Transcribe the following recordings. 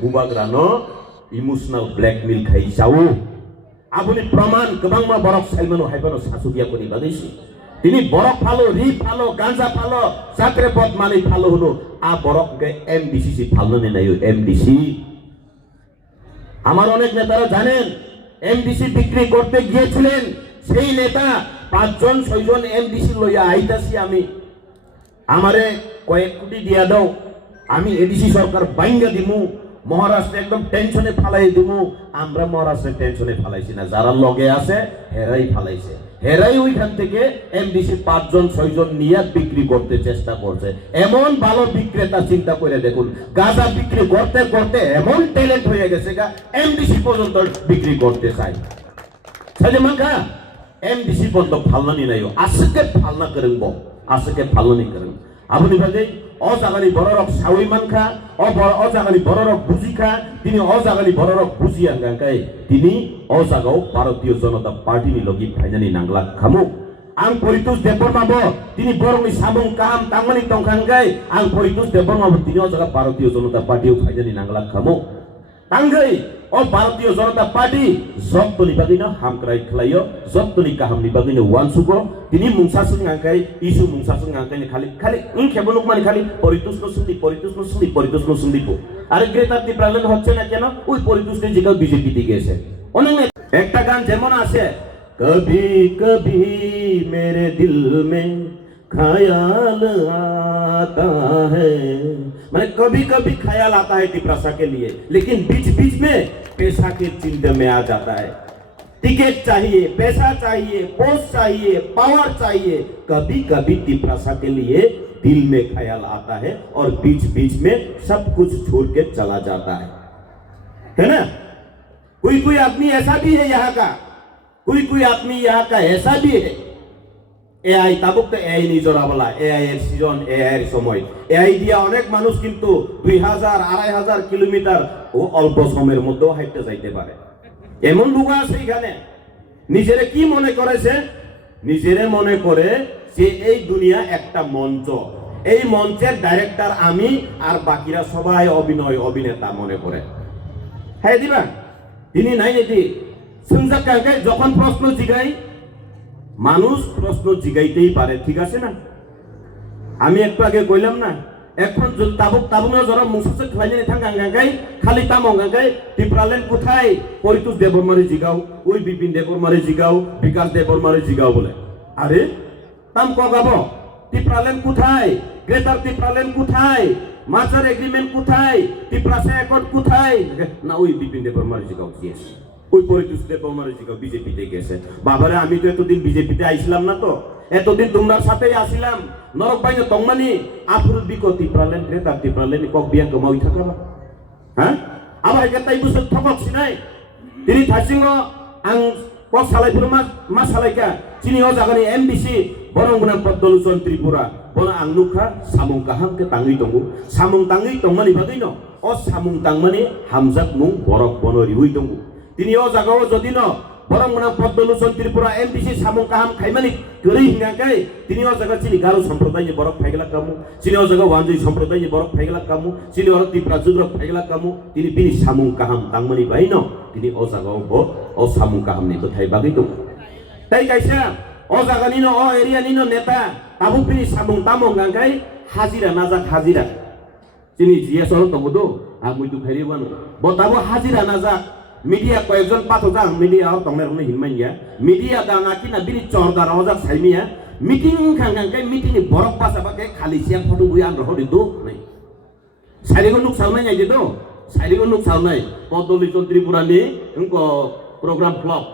বুবাগ্রানো emotional blackmail খাই যাও আপনি প্রমাণ গোबां मा বরক সাইমানো হাইবানো শাশুড়িয়া করি বাদেছি তিনি বরক ফালো রি ফালো গাঞ্জা ফালো চাকরে পথ মানি ফালো হলো আ বরক গে এমডিসি ফালো নে নাই এমডিসি আমার অনেক নেতারা জানেন এমডিসি বিক্রি করতে গিয়েছিলেন সেই নেতা 5 জন 6 জন এমডিসি লইয়া আইতাছি আমি আমারে কয়েক কোটি দিয়া দাও আমি এডিসি সরকার বাইঙ্গা দিমু মহারাষ্ট্রে একদম টেনশনে ফালাই দিমু আমরা মহারাষ্ট্রে টেনশনে ফালাইছি না যারা লগে আছে হেরাই ফালাইছে হেরাই ওইখান থেকে এমডিসি 5 জন 6 জন নিয়ে বিক্রি করতে চেষ্টা করছে এমন ভালো বিক্রেতা চিন্তা করে দেখুন গাঁজা বিক্রি করতে করতে এমন ট্যালেন্ট হয়ে গেছে গা এমডিসি পর্যন্ত বিক্রি করতে চাই সাজে মাখা এমডিসি পর্যন্ত ফালনানি নাই আজকে ফালনা করেন আজকে ফালনানি করেন আপনি ভাবে অজাগানি বড়রক সাউই মানখা অজাগানি বড়রক বুঝিখা তিনি অজাগানি বড়রক বুঝিয়া গাঙ্কাই তিনি অজাগাও ভারতীয় জনতা পার্টি নি লগি ফাইনানি নাংলা খামু आं परितोष देबबर्माबो তিনি বরংনি সামং কাহাম তাংমানি তংখানগাই आं परितोष देबबर्माबो তিনি অজাগা ভারতীয় জনতা পার্টিও ফাইনানি নাংলা খামু तांगै ओ भारतीय जनता पार्टी जत्तनि बागैनो हामक्राय खलायो जत्तनि काहामनि बागैनो वानसुगो तिनि मुंसासुं आंखाय इशु मुंसासुं आंखायनि खाली इन खेबनुक माने खाली परितोषनो सुंदीपो आरो ग्रेटार टिप्रालन হচ্ছে না কেন ওই परितोषनि जिगा बीजेपी তে গেছে অনেক একটা গান যেমন আছে कभी कभी मेरे दिल में ख्याल आता है मैंने कभी कभी ख्याल आता है टिप्रासा के लिए लेकिन बीच बीच में पैसा के चिंता में आ जाता है टिकट चाहिए पैसा चाहिए पोस्ट चाहिए पावर चाहिए कभी कभी टिप्रासा के लिए दिल में ख्याल आता है और बीच बीच में सब कुछ छोड़ के चला जाता है ना कोई आदमी ऐसा भी है यहाँ का कोई आदमी यहाँ का ऐसा भी है এআই তাবুক তো এআই নিজরা বলা এআই এর সিজন এআই এর সময় এআই দিয়া অনেক মানুষ কিন্তু 2000 2500 কিলোমিটার ও অল্প সময়ের মধ্যে হাঁটতে যাইতে পারে এমন লোক আছে এখানে নিজেরে কি মনে করেছে নিজেরে মনে করে যে এই দুনিয়া একটা মঞ্চ এই মঞ্চের ডাইরেক্টর আমি আর বাকিরা সবাই অভিনেতা মনে করে হ্যাঁ দিবা তিনি নাই এটি সুন্দর কাকে যখন প্রশ্ন জিগাই মানুষ প্রশ্ন জিগাইতেই পারে ঠিক আছে না আমি একটু আগে কইলাম না এখন তাবুক যারা মুসুসে খাইনে থাঙ্গাঙ্গাই খালি তামঙ্গাঙ্গাই টিপ্রালেন কোথায় পরিতোষ দেববর্মারে জিগাও ওই বিপিন দেববর্মারে জিগাও বিকাশ দেববর্মারে জিগাও বলে আরে তাম কগাবো টিপ্রালেন কোথায় গ্রেটার টিপ্রালেন কোথায় মাচার এগ্রিমেন্ট কোথায় টিপ্রাসা অ্যাকর্ড কোথায় না ওই বিপিন দেববর্মারে জিগাও জিএস ওই পরিতোষ দেববর্মারে জিগাও বিজেপি তে গেছে বাবারে আমি তো এতদিন বিজেপি তে আইছিলাম না তো এতদিন তোমরা সাথেই আসিলাম নরক বাইনে তংমানি আফরুদ বিকতি প্রালেন গ্রেটার টিপ্রালেন কক বিয়া কমাই থাকাবা হ্যাঁ আবার এটাই বুঝতে ঠকক সিনাই তিনি থাসিং আং কক সালাইপুর মা সালাইকা চিনি ও জাগানি এমডিসি বরংগুনা পদ্মলোচন ত্রিপুরা বনা আং নুখা সামং কাহামকে তাঙ্গি দঙ্গু সামং তাঙ্গি তংমানি বাগৈনো ও সামং তাংমানি হামজাক মুং বরক বনরি হুই দঙ্গু তিনি ও জাগাও যদি ন বরংগুনা পদ্মলোচন ত্রিপুরা এমডিসি সামং কাহাম খাইমানি গরি হিঙ্গাকাই তিনি ও জাগা চিনি গারো সম্প্রদায় বরক ফাইগলা কামু চিনি ও জাগা ওয়ানজুই সম্প্রদায় বরক ফাইগলা কামু চিনি ও ত্রিপুরা জুদ্রক ফাইগলা কামু তিনি বিনি সামং কাহাম তাংমানি বাইনো তিনি ও জাগাও ও সামং কাহাম নি তো থাই বাগৈ দং তাই কাইসা ও জাগানি ন ও এরিয়া নি ন নেতা তাবু বিনি সামং তামং গাঙ্গাই হাজিরা নাজাক হাজিরা চিনি জিএস হল তমদো আমুই তো খাইরিবানো বতাবো হাজিরা নাজাক মিডিয়া কয়েকজন পাথর মিডিয়া তংনের হিনমাইয়া মিডিয়া দানা কিনা বিনি চরদার অজাক সাইমিয়া মিটিং খাঙ্গাঙ্কাই মিটিং বরফ পাসাবাকে খালি সিয়াং ফটো বুই আন রহরি দো নাই সাইরিগো নুক সালনাই আইদে দো সাইরিগো নুক সালনাই পদ্মলোচন ত্রিপুরানি ইনকো প্রোগ্রাম ফ্লপ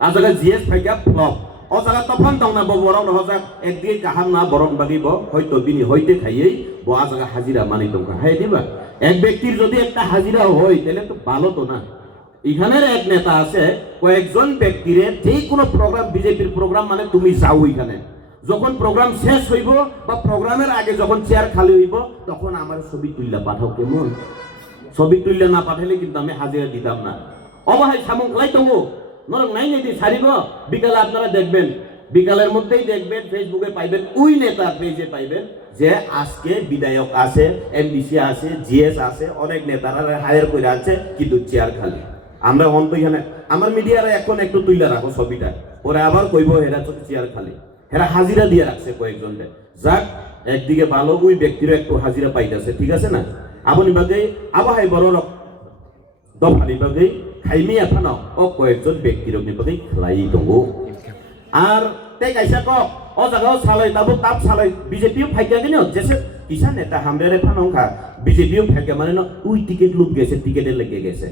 আজাগা জিএস ফাইকা ফ্লপ অজাগা তফান দংনা বরং হজাক একদিকে কাহাম না বরং বাগিব হয়তো বিনি হইতে খাইয়েই ব আজাগা হাজিরা মানি দংকা হাই দিবা এক ব্যক্তির যদি একটা হাজিরা হয় তাহলে তো ভালো তো না এখানের এক নেতা আছে কয়েকজন ব্যক্তিরে যে কোনো প্রোগ্রাম বিজেপির প্রোগ্রাম মানে তুমি যাও এখানে যখন প্রোগ্রাম শেষ হইব বা প্রোগ্রামের আগে যখন চেয়ার খালি হইব তখন আমার ছবি তুললা পাঠাও কেমন ছবি তুললে না পাঠাইলে কিন্তু আমি হাজিরা দিতাম না অবহাই সামং লাই তবু নরক নাই নাই সারিব বিকালে আপনারা দেখবেন বিকালের মধ্যেই দেখবেন ফেসবুকে পাইবেন, ওই নেতার পেজে পাইবেন যে আজকে বিধায়ক আছে, এমডিসি আছে, জিএস আছে, অনেক নেতারা হায়ার করে আছে, কিন্তু চেয়ার খালি। আমরা অন্ত এখানে আমার মিডিয়ারা এখন একটু তুইলা রাখো ছবিটা, ওরা আবার কইব হেরা তো চেয়ার খালি, হেরা হাজিরা দিয়ে রাখছে কয়েকজনকে। যাক, একদিকে ভালো, ওই ব্যক্তিরও একটু হাজিরা পাইতেছে, ঠিক আছে না? আপনি বাগে আবহাই বড় দফানি বাগে খাইমিয়া ফানো ও কয়েকজন ব্যক্তির বাগে খেলাই দङ। আর তে কাইসা ক ও জায়গাও সালাই তাবো তাপ সালাই বিজেপিও ফাইকা গেল যেসে কিসা নেতা হামরে ফানংখা বিজেপিও ফাইকা মানে না ওই টিকিট লুপ গেছে, টিকিটে লেগে গেছে,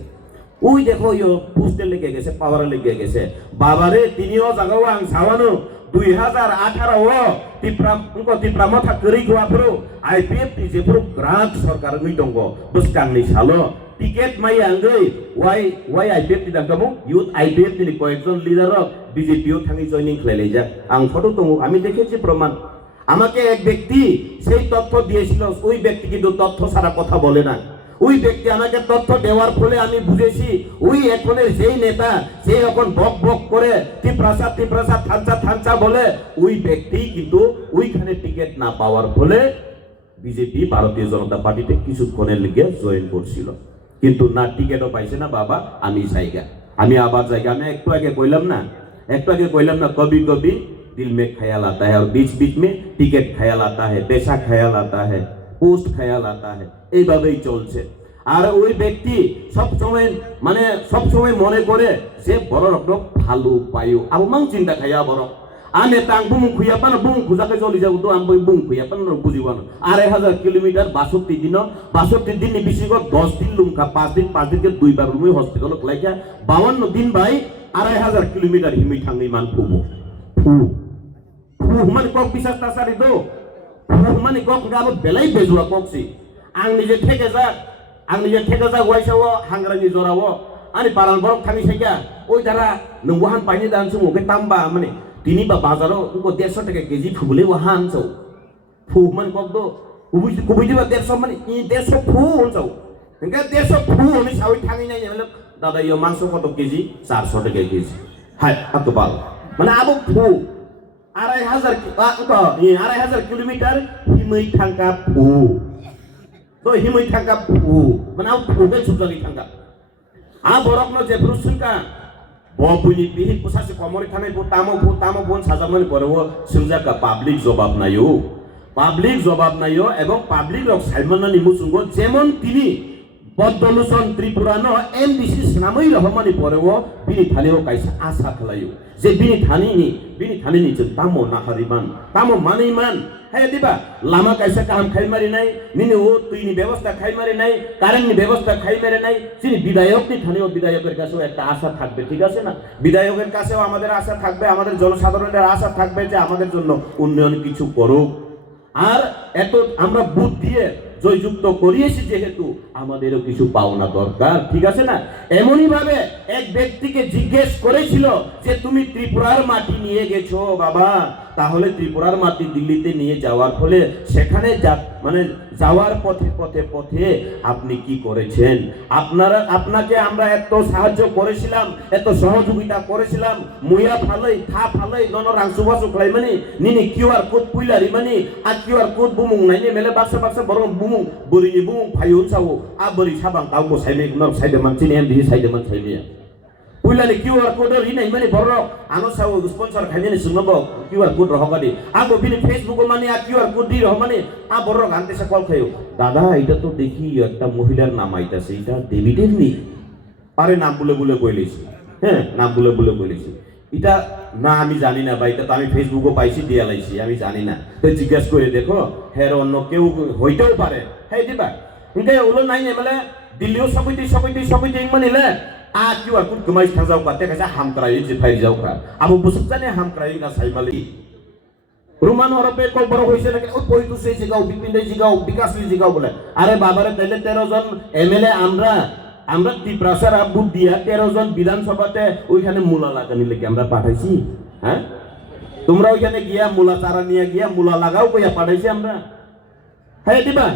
ওই দেখো ইয়ো পোস্টে লেগে গেছে, পাওয়ারে লেগে গেছে। বাবারে তিনিও জায়গাও আং সাওয়ানো 2018 টিপ্রা মাথা করি গোয়াফोरो आईपीएफ जेफोर ग्रांट सरकार गई दङ बसकांनि सालो टिकेट माइ आंगै वाइ आईपीएफ नि दांगामु यूथ आईपीएफ नि कয়েকজন লিডার বিজেপিও থাকি জয়েনিং খাইলাই যা আং ফটো দङ, আমি দেখেছি প্রমাণ। আমাকে এক ব্যক্তি সেই তথ্য দিয়েছিল, ওই ব্যক্তি কিন্তু তথ্য ছাড়া কথা বলে না। ওই ব্যক্তি আমাকে তথ্য দেওয়ার ফলে আমি বুঝেছি ওই এখনের যেই নেতা সেই এখন বক বক করে ত্রিপ্রাসা থানচা বলে, ওই ব্যক্তি কিন্তু ওইখানে টিকিট না পাওয়ার ফলে বিজেপি ভারতীয় জনতা পার্টিতে কিছুক্ষণের লিগে জয়েন করছিল, কিন্তু না টিকিটও পাইছে না। বাবা আমি আমি আবার জায়গা, আমি একটু আগে কইলাম না কবি কবি दिल में ख्याल आता है और बीच बीच में टिकट ख्याल आता है, पैसा ख्याल आता है, পোস্ট খেয়াল আতা হয়, এইভাবেই চলছে। আর ওই ব্যক্তি সবসময় মনে করে যে বড় রকম ভালো পায়ো আবমাং চিন্তা খাইয়া বড় আনে তাং বুং খুইয়া পান বুং খুজাকে চলি যাও তো আমি বুং খুইয়া পান বুঝিব না। 2500 কিলোমিটার 62 দিন বেশি 10 দিন লুমকা 5 দিনকে 2 বার রুমে হসপিটালত লাইকা 52 দিন ভাই 2500 কিলোমিটার হিমি থাঙ্গি মান ফুবো ফু মানে কক বিশ্বাস তাসারি দো মানে কক গালো বেলাই বেজুরা ককছি आं निजे ठेके जा वाइसावो हांग्रानि जरावो आनि पारान बरक थांनि साइगा ओइ दारा नंगवाहान पाइनि दान समाव बे ताम्बा माने तिनि बा बाजाराव उनको 150 टाका केजि फुबले वाहान चौ फु मन ककदो कुबुइदिबा 150 माने 150 फु होनचौ नंगा 150 फु होनि सावै थांनि नाय मतलब दादा यो मांस कत केजि 400 टाका केजि हाय अकबाल माने आबो फु 2500 किलोमीटर हिमै थांगा फु तो हिमै थांगा फु माने आव फुबे सुजालि थांगा आ बरकनो जे ब्रुसुनका बपुनि बिहि पुसासे कमरि थानाय तामो बोन साजामनि परव सुंजाका पाब्लिक जवाब नायो एवं पाब्लिक रक साइमननि मुसुंगो जेमन तिनि बदलुसन त्रिपुरानो एमडीसी नामै रहमानि परव बिनि थानेव काइसा आशा खलायो जे बिनि थानिनि जों तामो नाखारिमान तामो मानैमान हाय दिबा लामा काइसा काम खाइमारि नाय निनि ओ तुइनि व्यवस्था खाइमारि नाय कारेन्टनि व्यवस्था खाइमारि नाय যিনি বিধায়কনি থানেও বিধায়কের কাছেও একটা আশা থাকবে, ঠিক আছে না? বিধায়কের কাছেও আমাদের আশা থাকবে, আমাদের জনসাধারণের আশা থাকবে যে আমাদের জন্য উন্নয়ন কিছু করুক। আর এত আমরা বুথ দিয়ে জয়যুক্ত করিয়েছি যেহেতু আমাদেরও কিছু পাওনা দরকার, ঠিক আছে না? এমনই ভাবে এক ব্যক্তিকে জিজ্ঞেস করেছিল যে তুমি ত্রিপুরার মাটি নিয়ে গেছো বাবা, তাহলে ত্রিপুরার মাটি দিল্লিতে নিয়ে যাওয়ার ফলে সেখানে যাওয়ার পথে আপনি কি করেছেন? আপনাকে আমরা এত সাহায্য করেছিলাম, এত সহযোগিতা করেছিলাম, মুয়া ফালাই থা ফালাই নন রাংসুবাসু খাইমানি নিনি কিউআর কোড পুইলারি মানি আ কিউআর কোড বুমুং নাইনি মেলে বাক্সা বরং বুমুং বরিনি বুমুং ফাইউন সাও आ बोरी साबां गावबो साइमे नर साइदे मानसिनि एमडी साइदे मान साइमे पुइलानि क्यूआर कोड रिनाय माने बररो आनो साव स्पन्सर खाइने सुंगबो क्यूआर कोड रहबादि आगो बिनि फेसबुक माने आ क्यूआर कोड दि रहमाने आ बररो गानते से कल खायो दादा এটা তো দেখি একটা মহিলার নাম আইতাছে, এটা ডেভিডের নি আরে নাম বলে কইলেছি, হ্যাঁ নাম বলে কইলেছি এটা না আমি জানি না ভাই, এটা তো আমি ফেসবুকে পাইছি দিয়া লাইছি, আমি জানি না, তো জিজ্ঞাসা করে দেখো হের অন্য কেউ হইতেও পারে। হ্যাঁ দিবা इंगे उलो नाइने माले दिल्लीयाव सफैदै मानिले आ क्यूआर कोड गमाइ थांजाव बाते काजा हामक्रायै जिफाइ जावखा आबो बुसुबजाने हामक्रायै ना साइमाली रुमान हरपे को बरो होइसे नाকি ও পয়তু সেই জিগাও বিপিনদে জিগাও বিকাশলি জিগাও বলে আরে বাবারে তাইলে 13 জন এমএলএ আমরা ত্রিপ্রাসার বুট দিয়া 13 জন বিধানসভাতে ওইখানে মুলা লাগানি লাগি আমরা পাঠাইছি। হ্যাঁ তোমরা ওইখানে গিয়া মুলা চারা নিয়ে গিয়া মুলা লাগাও কইয়া পাঠাইছি আমরা। হ্যাঁ দিবা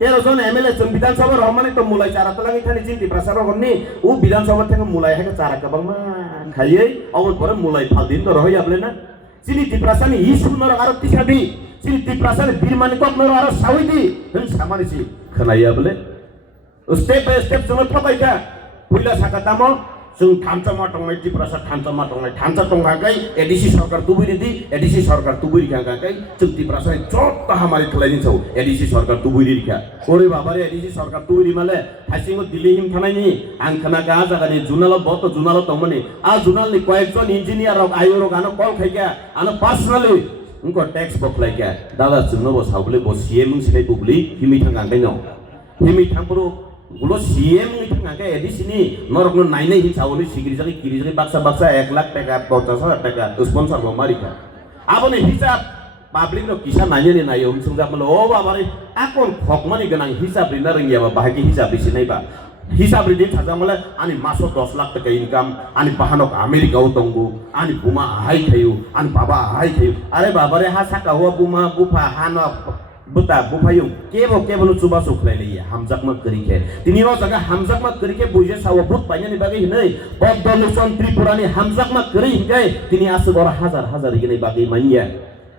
13 জন এমএলএ বিধানসভা রহমানে তো মুলাই চারা তো লাগি থানি চিন্তি প্রসার হননি ও বিধানসভা থেকে মুলাই হেকে চারা কাবাং মা খাইयै অবর পরে মুলাই ফালদিন তো রহই আপলে না sini diprasani isu norok aro tisadi sini diprasani birmani kok norok aro sawidi hen samani si khenaya bole step by step जोङो थगायखा पुइला साकातामो जों थामचमा टंनाय दिप्रासा थामचमा टंनाय थामचा टंगाखै एडिसि सरकार तुबुरिदि एडिसि सरकार तुबुरि खांगाखै जों दिप्रासा जत हामारि थलायनि छौ एडिसि सरकार तुबुरि रिखा ओरे बाबारे एडिसि सरकार तुबुरि माले हासिङो दिल्ली हिम थानायनि आं खोनागा जागानि जुनाल बत जुनाल तमनि आ जुनालनि कयेकजन इन्जिनियार रक आयो रक आनो कल खायगा आनो पर्सनली उनको टैक्स बखलायगा दादा जोंनो बो सावले बो सीएम सिनाय बुबलि हिमि थांगाखै न हिमि थांबरो गुलो सीएम नि थांगाखै एडिसिनि नरकनो नायनाय हिसाबनि सिगिरिजाखै किरिजाखै बाक्सा 1 लाख टाका 50,000 टाका स्पन्सर बो मारिखा आबोनि हिसाब पाब्लिक नो किसा नायनि नायो हमसंजामल ओ बाबारे आकोन खकमानि गोनां हिसाब रिना रोंगियाबा बाहागि हिसाब रिसिनायबा हिसाब रिदि थाजामले आनि मासो 10 लाख टाका इनकाम आनि बाहानक आमेरिकाव दंगु आनि बुमा हाय थायो आनि बाबा हाय थायो अरे बाबारे हा साका हुआ बुमा बुफा हानक बुता बुफायो केबो चुबा सुखलायले हामजाकमा करिके तिनि ओ जगा हामजाकमा करिके बुजे साव बुत बायनानि बागै हिनै बदलुसन त्रिपुरानि हामजाकमा करि हिकै तिनि आसु बर हजार इगनि बागै मानिया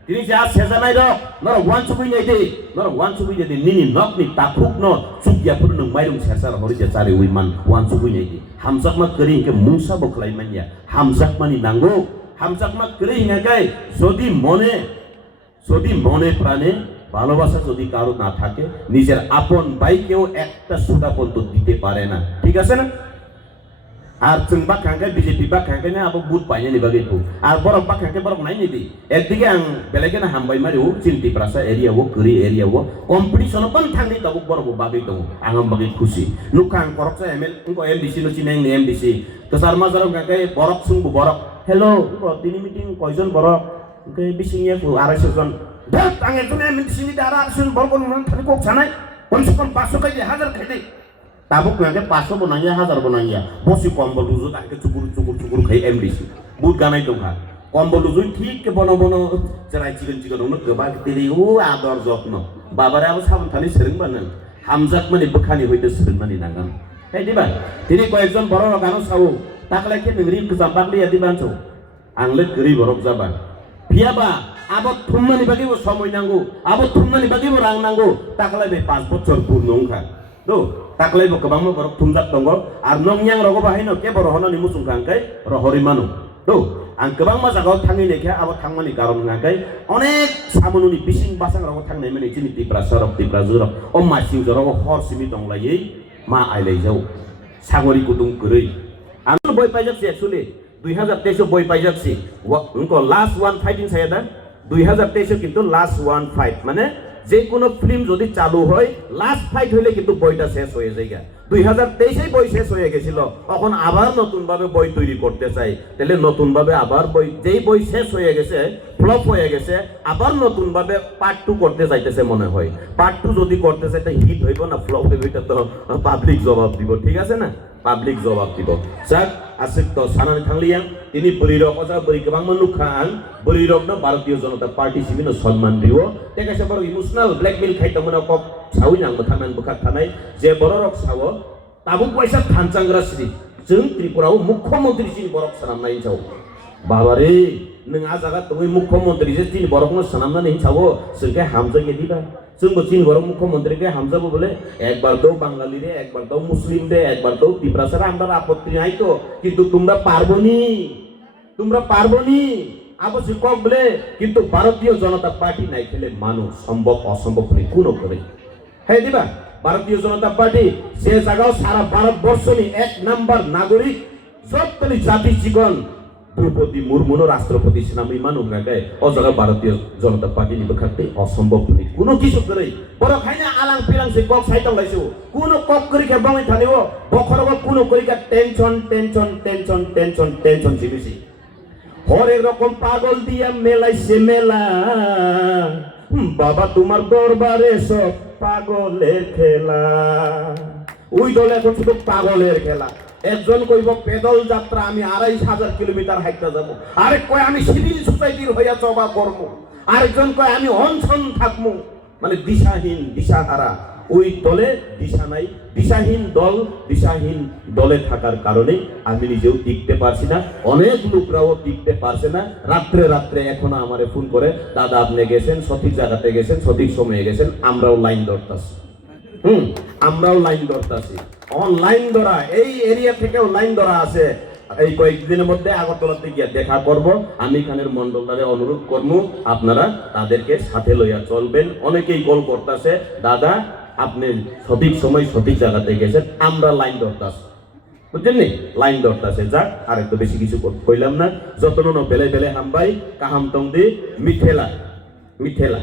तिनि जा सेजानाय र नर वान सुबुइनै दे नर वान सुबुइनै दे निनि नकनि ताखुक न सुगियाफोर नों माइरं सेरसार हरि जे चारि उइमान वान सुबुइनै दे हामजाकमा करि हिके मुंसा बखलाय मानिया हामजाकमानि नांगौ हामजाकमा करि हिकै যদি মনে প্রাণে ভালোবাসা যদি কারো না থাকে নিজের আপন ভাইকেও একটা সুতা পর্যন্ত দিতে পারে না ঠিক আছে না আর जों बाखांखाय বিজেপি बाखांखाय না আবো বুট পাইনি বাগেতো আর বরক बाखांखाय বরক নাই নিদি একদিকে আং বেলেগেনা হামবাই মারিও চিন্তি প্রাসা এরিয়াও করি এরিয়াও কম্পিটিশন কোন থাংনি তাবো বরক বাগেতো আং বাগै খুশি নুখাং করকসা এমএল ইনকো এমডিসি নো চিনাং এমডিসি তো সারমা জারম কাকাय বরক সুংবো বরক हेलो ইনকো তিনি মিটিং কয়জন বরক কে বিসিংয়া 250 জন dak ang ito na min sini dara asun borgon man thani kok sanai konsum 500 kai 1000 khai tabuk nge 500 bonanya 1000 bonanya bosi kombol luzu tak cukur khai MDC but ganai dongha kombol luzu ঠিক ke bono cerai cigon no goba tiri ador jotno babare abo sabun thani sering banan hamzak mani bekhani hoite sering mani nangan hai diba tini koyekjon boro gano sawu taklai ke ngri kejambak li adi banso angle geri borok jaban biaba আবো থুমনানি বাগিবো সময় নাঙ্গো আবো থুমনানি বাগিবো রাং নাঙ্গো তাকলাইবে 5 বছর পুরনংখা দো তাকলাইবো गोबां বরক থুমজাক দঙ্গ আর নংয়াং রগো বাহাইনো কে বড় হনানি মুসুংখাंखाय रहरि मानु दो आं गोबां माजागाव थाङै लेखा आबो थांमानि कारन नांखाय अनेक सामनुनि बिसिं बासां रगो थांनाय माने जिनि तिब्रा सरक तिब्रा जरक ओ मासिं जरक हर सिमि दंलायै मा आइलायजौ सागरि गुदुं गरै आं बय पाइजाकसि एक्चुअली 2023 बय पाइजाकसि उनको लास्ट वन फाइटिंग सायादा 2023 কিন্তু লাস্ট ওয়ান ফাইট মানে যে কোনো ফিল্ম যদি চালু হয় লাস্ট ফাইট হইলে কিন্তু বইটা শেষ হয়ে যায় 2023 এই বই শেষ হয়ে গেছিল এখন আবার নতুন ভাবে বই তৈরি করতে চাই তাহলে নতুন ভাবে আবার বই যেই বই শেষ হয়ে গেছে ফ্লপ হয়ে গেছে আবার নতুন ভাবে পার্ট 2 করতে চাইতেছে মনে হয় পার্ট 2 যদি করতে চাই তা হিট হইব না ফ্লপ হইব এটা তো পাবলিক জবাব দিব ঠিক আছে না পাবলিক জবাব দিব স্যার আসিক তো সানানি থাংলিয়া তিনি বরিরক অজা বরি गोबां मनुखान बरिरकनो भारतीय जनता पार्टी सिबिनो सम्मान दियो तेकासे बर इमोशनल ब्लैकमेल खाइतमनो कप सावि नांगो थानान बखा थानाय जे बररक सावो ताबु पैसा थानचांग्रा सिरि जों त्रिपुराव मुख्यमंत्री सिनि बरक सानामनाय जाव बाबारे नों आ जागा तङै मुख्यमंत्री जे तिन बरकनो सानामनानै हिसाबो जोंके हामजा गेदिबा जोंबो तिन बरक मुख्यमंत्री के हामजाबो बोले একবার দাও বাঙালি রে একবার দাও মুসলিম রে একবার দাও তিব্রাসারা আমরা আপত্তি নাই তো কিন্তু তোমরা পারবনি আবশ্যক বলে কিন্তু ভারতীয় জনতা পার্টি নাই খেলে মানুষ সম্ভব অসম্ভব নি কোন করে হ্যাঁ দিবা ভারতীয় জনতা পার্টি সে জায়গাও সারা ভারতবর্ষনি এক নাম্বার নাগরিক সবতলি জাতি জীবন দ্রৌপদী মুর্মুর রাষ্ট্রপতি নামই মানুষ গায় ও জায়গা ভারতীয় জনতা পার্টি নিবে খাতে অসম্ভব নি কোন কিছু করে বড় খাইনা আলাং পিলাং সে কক সাইতাং লাইছো কোন কক করি কে বাঙাই থানিও বখরব কোন করি কা টেনশন জিবিসি হরেক রকম পাগল দিয়া মেলাইছে মেলা বাবা তোমার দরবারে সব পাগলের খেলা ওই দল এখন শুধু পাগলের খেলা একজন কইব পেদল যাত্রা আমি 2500 কিলোমিটার হাইটা যাব আরেক কয় আমি সিভিল সোসাইটির হইয়া চবা করব আরেকজন কয় আমি অনশন থাকবো মানে দিশাহীন দিশাহারা ওই দলে দিশা নাই, দিশাহীন দল, দিশাহীন দলে থাকার কারণে আমি নিজেও টিকতে পারছি না, অনেক লোকরাও টিকতে পারছে না। রাত্রে রাত্রে এখনো আমারে ফোন করে, দাদা আপনি গেছেন, সঠিক জায়গাতে গেছেন, সঠিক সময়ে গেছেন, আমরাও লাইন ধরতাছি। আমরাও লাইন ধরতাছি, অনলাইন ধরা, এই এরিয়া থেকেও লাইন ধরা আছে। এই কয়েকদিনের মধ্যে আগরতলাতে গিয়ে দেখা করব। আমি খানের মন্ডলদারে অনুরোধ করব, আপনারা তাদেরকে সাথে লইয়া চলবেন। অনেকেই কল করতেছে, দাদা আপনি সঠিক সময় সঠিক জায়গাতে গেছেন, আমরা লাইন ধরতাছি, বুঝছেন নি, লাইন ধরতাছে। যাক, আর একটু বেশি কিছু কইলাম না। যতন বেলে বেলে হামবাই কাহাম টং দি মিঠেলা মিঠেলা।